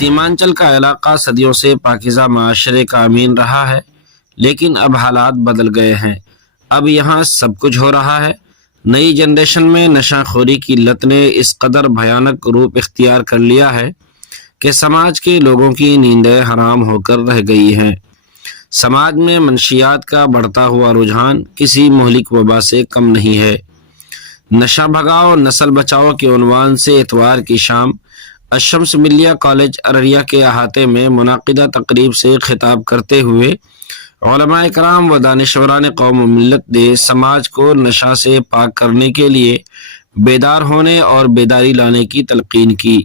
सीमांचल का इलाका सदियों से पाकिज़ा माशरे का अमीन रहा है, लेकिन अब हालात बदल गए हैं। अब यहाँ सब कुछ हो रहा है। नई जनरेशन में नशाखोरी की लत ने इस कदर भयानक रूप इख्तियार कर लिया है कि समाज के लोगों की नींदें हराम होकर रह गई हैं। समाज में मंशियात का बढ़ता हुआ रुझान किसी मुहलिक वबा से कम नहीं है। नशा भगाओ नस्ल बचाओ के उन्वान से इतवार की शाम अशम्स मिलिया कॉलेज अररिया के अहाते में मुनाकिदा तकरीब से खिताब करते हुए उलमा इकराम व दानिशवरान कौम मिल्लत ने समाज को नशा से पाक करने के लिए बेदार होने और बेदारी लाने की तलकीन की।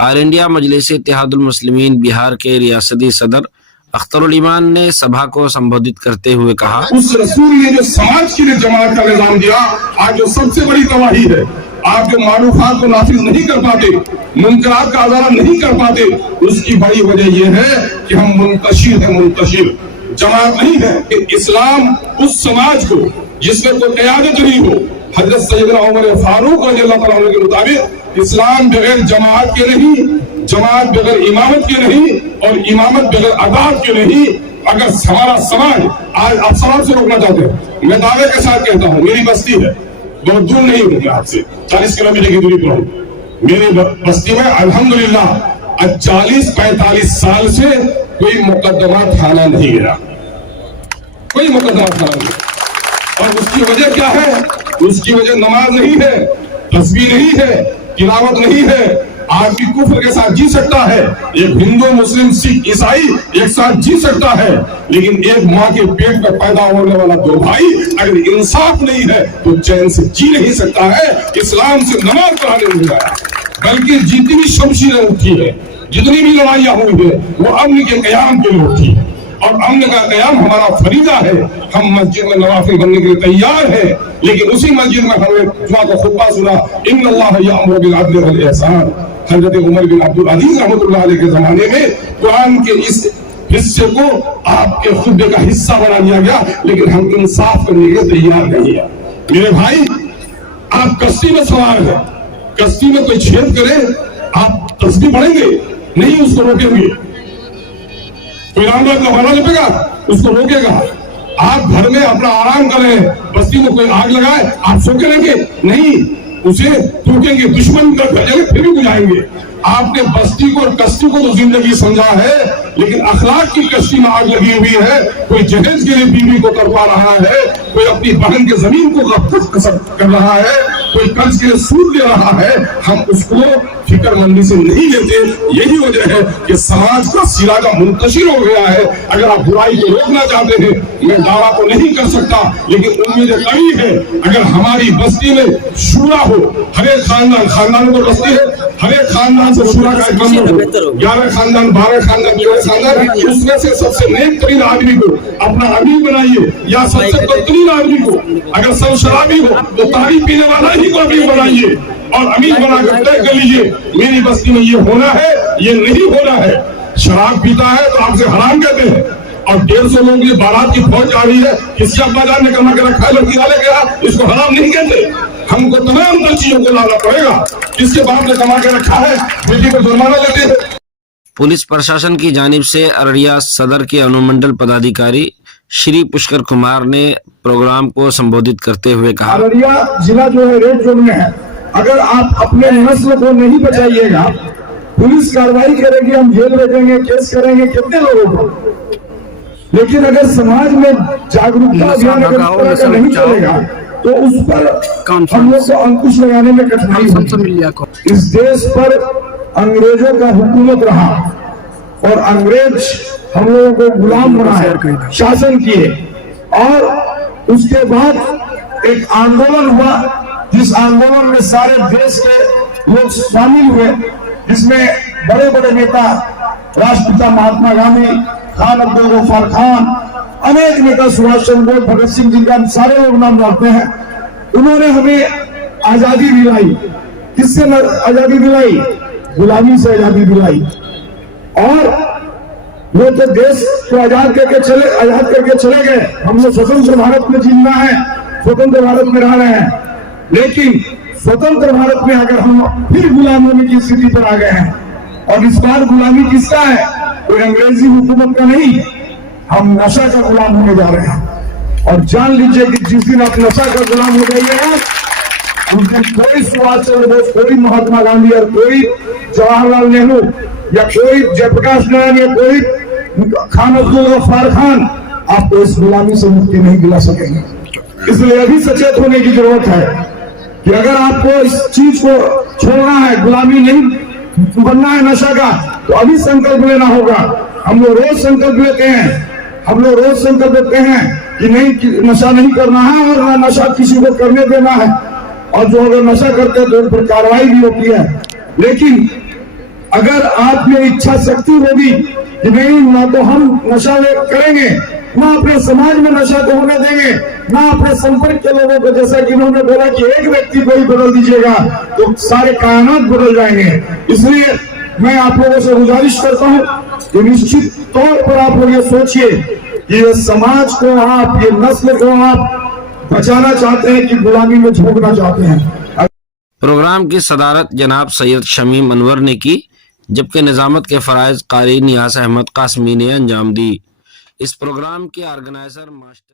ऑल इंडिया मजलिस इत्तेहादुल मुस्लिमीन बिहार के रियासती सदर अख्तरुल ईमान ने सभा को संबोधित करते हुए कहा, उस रसूल ने जो समाज के लिए जमात का निजाम दिया, आज जो सबसे बड़ी तबाही है। आप जो मारूफात को नाफिज नहीं कर पाते, मुनकरात का आज़ारा नहीं कर पाते, उसकी बड़ी वजह यह है कि हम मुंतशिर हैं। मुंतशिर जमात नहीं है कि इस्लाम उस समाज को जिसमें कोई क़यादत नहीं हो। हजरत सैयदना उमर फारूक रज़ियल्लाहु ताला अन्हु के मुताबिक इस्लाम बगैर जमात के नहीं, जमात बगैर इमामत के नहीं और इमामत बगैर अदालत के नहीं। अगर हमारा समाज आज आप समाज से रोकना चाहते हैं, मैं दावे के साथ कहता हूँ, मेरी बस्ती है, बहुत दूर नहीं हूँ, आपसे 40 किलोमीटर की दूरी पर हूँ। मेरी बस्ती में अल्हम्दुलिल्लाह आज 40-45 साल से कोई मुकदमा थाना नहीं गया, कोई मुकदमा थाना नहीं। और उसकी वजह क्या है? उसकी वजह नमाज नहीं है, तस्बीह नहीं है, तिलावत नहीं है। आदमी कुफ्र के साथ जी सकता है, एक हिंदू मुस्लिम सिख ईसाई एक साथ जी सकता है, लेकिन एक माँ के पेट में पैदा होने वाला दो भाई अगर इंसाफ नहीं है तो चैन से जी नहीं सकता है। इस्लाम से नमाज पढ़ाने नहीं आया, बल्कि जितनी शमशीरें उठी है, जितनी भी लड़ाइयाँ हुई है, वो अमन के क़याम के लिए उठी है। और अमन का क़याम हमारा फरीज़ा है। हम मस्जिद में नवाफिल बनने के लिए तैयार हैं, लेकिन उसी मस्जिद में हमने जुमा का खुतबा सुना, इन्नल्लाह यअमुरु बिल अदल वल इहसान। हज़रत उमर बिन अब्दुल अजीज रहमतुल्लाह अलैह के जमाने में कुरान के इस हिस्से को आपके खुतबे का हिस्सा बना दिया गया, लेकिन हम इंसाफ करने के तैयार नहीं है। मेरे भाई, आप कश्ती में सवार हैं, कश्ती में कोई छेद करे, आप तस्बीह पढ़ेंगे नहीं, उसको रोकेंगे। कोई रामबाग का भाला लिपेगा, उसको रोकेगा। आप घर में अपना आराम करें, बस्ती में कोई आग लगाए, आप सो के रहेंगे नहीं, उसे टूकेंगे, दुश्मन कर भेजेंगे, फिर भी बुझाएंगे। आपने बस्ती को और कश्ती को तो जिंदगी समझा है, लेकिन अखलाक की कश्ती में आग लगी हुई है। कोई जहेज के लिए बीवी को तड़पा रहा है, कोई अपनी बहन के जमीन को कर रहा है, कोई कर्ज के लिए सूद ले रहा है। हम उसको फिक्रमंदी से नहीं लेते। यही वजह है कि समाज का सिरा का मुंतशिर हो गया है। अगर आप बुराई को रोकना चाहते हैं, मैं दावा तो नहीं कर सकता, लेकिन उम्मीद कड़ी है अगर हमारी बस्ती में शूरा हो, हर एक खानदान को बस्ती है, हर एक खानदान से शूरा का एक नंबर हो, 11 खानदान 12 खानदान 14 खानदान, उसमें से सबसे नेक तरीन आदमी को अपना अमीर बनाइए, या सबसे बदतरीन आदमी को, अगर सब शराबी हो तो तारी पीने वाला ही को अमीर बनाइए और अमीर बनाकर तय कर लीजिए मेरी बस्ती में ये होना है, ये नहीं होना है। शराब पीता है तो आपसे हराम कहते हैं, और 150 लोगों की बारात की फौज आ रही है, किसी अब्बा जान ने कमा के रखा है, लड़की वाले गया, इसको हराम नहीं कहते। हमको तमाम चीजों को लाना पड़ेगा। किसके बाप ने कमा के रखा है, बेटी पर जुर्माना लेते हैं। पुलिस प्रशासन की जानिब से अररिया सदर के अनुमंडल पदाधिकारी श्री पुष्कर कुमार ने प्रोग्राम को संबोधित करते हुए कहा, अररिया जिला जो है रेड जोन में है। अगर आप अपने नस्ल को नहीं बचाइएगा, पुलिस कार्रवाई करेगी, हम जेल भेजेंगे, केस करेंगे कितने लोगों को। लेकिन अगर समाज में जागरूकता अभियान अगर इस तरह का नहीं चलेगा तो उस पर हम लोग को अंकुश लगाने में कठिनाई होगी। इस देश पर अंग्रेजों का हुकूमत रहा और अंग्रेज हम लोगों को गुलाम बनाए, शासन किए, और उसके बाद एक आंदोलन हुआ, जिस आंदोलन में सारे देश के लोग शामिल हुए, जिसमें बड़े बड़े नेता, राष्ट्रपिता महात्मा गांधी, खान अब्दुल गफ्फार खान, अनेक नेता, सुभाष चंद्र बोस, भगत सिंह जी का सारे लोग नाम रखते हैं। उन्होंने हमें आजादी दिलाई। किससे आजादी दिलाई? गुलामी से आजादी दिलाई। और वो तो देश को आजाद करके चले गए। हम लोग स्वतंत्र भारत में जीना है, स्वतंत्र भारत में रह रहे हैं, लेकिन स्वतंत्र भारत में अगर हम फिर गुलाम होने की स्थिति पर आ गए हैं और इस बार गुलामी किसका है? कोई अंग्रेजी हुकूमत का नहीं, हम नशा का गुलाम होने जा रहे हैं। और जान लीजिए कि जिस दिन आप नशा का गुलाम हो जाइएगा, उस दिन कोई सुभाष चंद्र बोस, कोई महात्मा गांधी और कोई जवाहरलाल नेहरू या कोई जयप्रकाश नारायण या कोई खान अब्दुल गफ्फार खान आपको इस गुलामी से मुक्ति नहीं दिला सकेंगे। इसलिए अभी सचेत होने की जरूरत है कि अगर आपको इस चीज को छोड़ना है, गुलामी नहीं बनना है नशा का, तो अभी संकल्प लेना होगा। हम लोग रोज संकल्प लेते हैं कि नहीं, कि नशा नहीं करना है और ना नशा किसी को करने देना है, और जो अगर नशा करते हैं तो उन पर कार्रवाई भी होती है। लेकिन अगर आप में इच्छा शक्ति होगी कि नहीं, ना तो हम नशा करेंगे, ना अपने समाज में नशा को होने देंगे, ना अपने संपर्क के लोगों को, जैसा कि इन्होंने बोला कि एक व्यक्ति को ही बदल दीजिएगा तो सारे कायनात बदल जाएंगे। इसलिए मैं आप लोगों से गुजारिश करता हूं कि निश्चित तौर पर आप लोग ये सोचिए कि ये समाज को आप, ये नस्ल को आप बचाना चाहते हैं कि गुलामी में झोंकना चाहते हैं। प्रोग्राम की सदारत जनाब सैयद शमीम अनवर ने की, जबकि निजामत के फराइज कारी नियाज अहमद कासमी ने अंजाम दी। इस प्रोग्राम के ऑर्गेनाइजर मास्टर